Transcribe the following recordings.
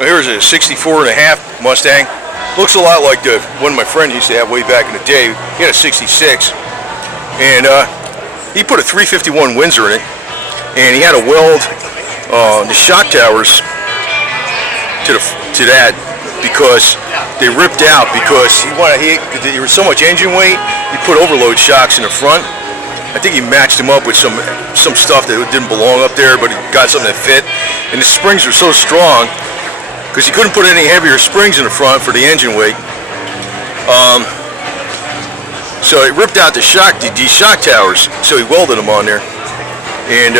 Here's a 64.5 Mustang. Looks a lot like the one my friend used to have way back in the day. He had a 66, and he put a 351 Windsor in it, and he had to weld the shock towers to that because they ripped out because there was so much engine weight. He put overload shocks in the front. I think he matched them up with some stuff that didn't belong up there, but he got something that fit. And the springs were so strong because he couldn't put any heavier springs in the front for the engine weight. So it ripped out these shock towers, so he welded them on there. And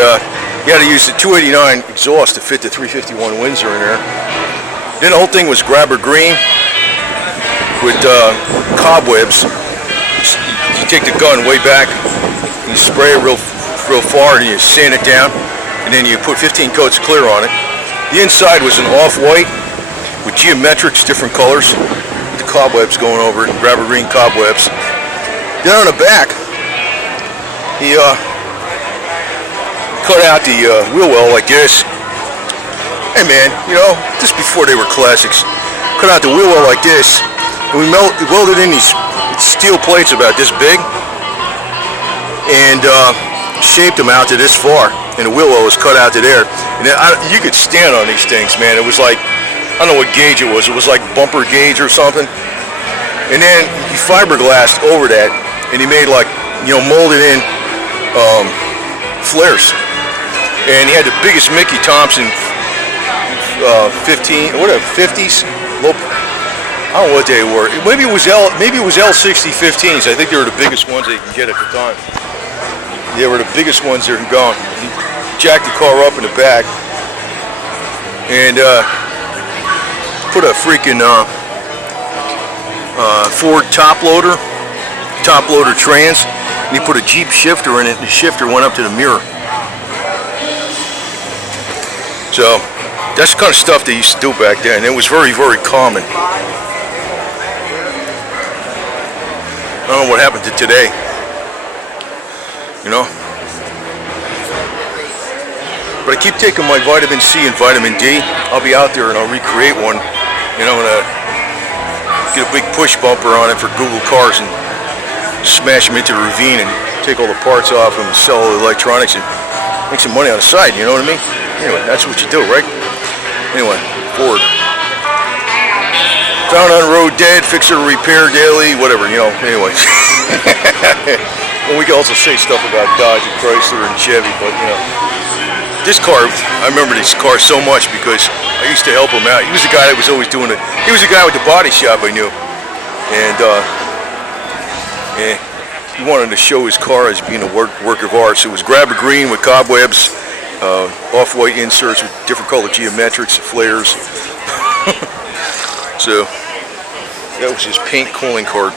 he had to use the 289 exhaust to fit the 351 Windsor in there. Then the whole thing was grabber green with cobwebs. You take the gun way back, and you spray it real far, and you sand it down, and then you put 15 coats of clear on it. The inside was an off-white with geometrics, different colors, with the cobwebs going over it, grabber green cobwebs. Then on the back, he cut out the wheel well like this. Hey man, you know, just before they were classics, cut out the wheel well like this, and we welded in these steel plates about this big, and shaped them out to this far, and the wheel well was cut out to there. And then you could stand on these things, man. It was like, I don't know what gauge it was like bumper gauge or something. And then he fiberglassed over that, and he made like, you know, molded in flares. And he had the biggest Mickey Thompson 50s. Low, I don't know what they were. Maybe it was L60 15s. I think they were the biggest ones that you can get at the time. They were the biggest ones that are going. He jacked the car up in the back and put a freaking Ford top loader trans, and he put a Jeep shifter in it, and the shifter went up to the mirror. So that's the kind of stuff they used to do back then. It was very, very common. I don't know what happened to today, you know. But I keep taking my vitamin C and vitamin D. I'll be out there and I'll recreate one. You know, I'm gonna get a big push bumper on it for Google cars and smash them into the ravine and take all the parts off them and sell all the electronics and make some money on the side, you know what I mean? Anyway, that's what you do, right? Anyway, Ford. Found on road dead, fixer repair daily, whatever, you know, anyway. Well, we can also say stuff about Dodge and Chrysler and Chevy, but, you know. This car, I remember this car so much because I used to help him out. He was the guy that was always doing it. He was the guy with the body shop I knew. And he wanted to show his car as being a work of art. So it was grabber green with cobwebs, off-white inserts with different color geometrics, flares. So that was his paint calling card.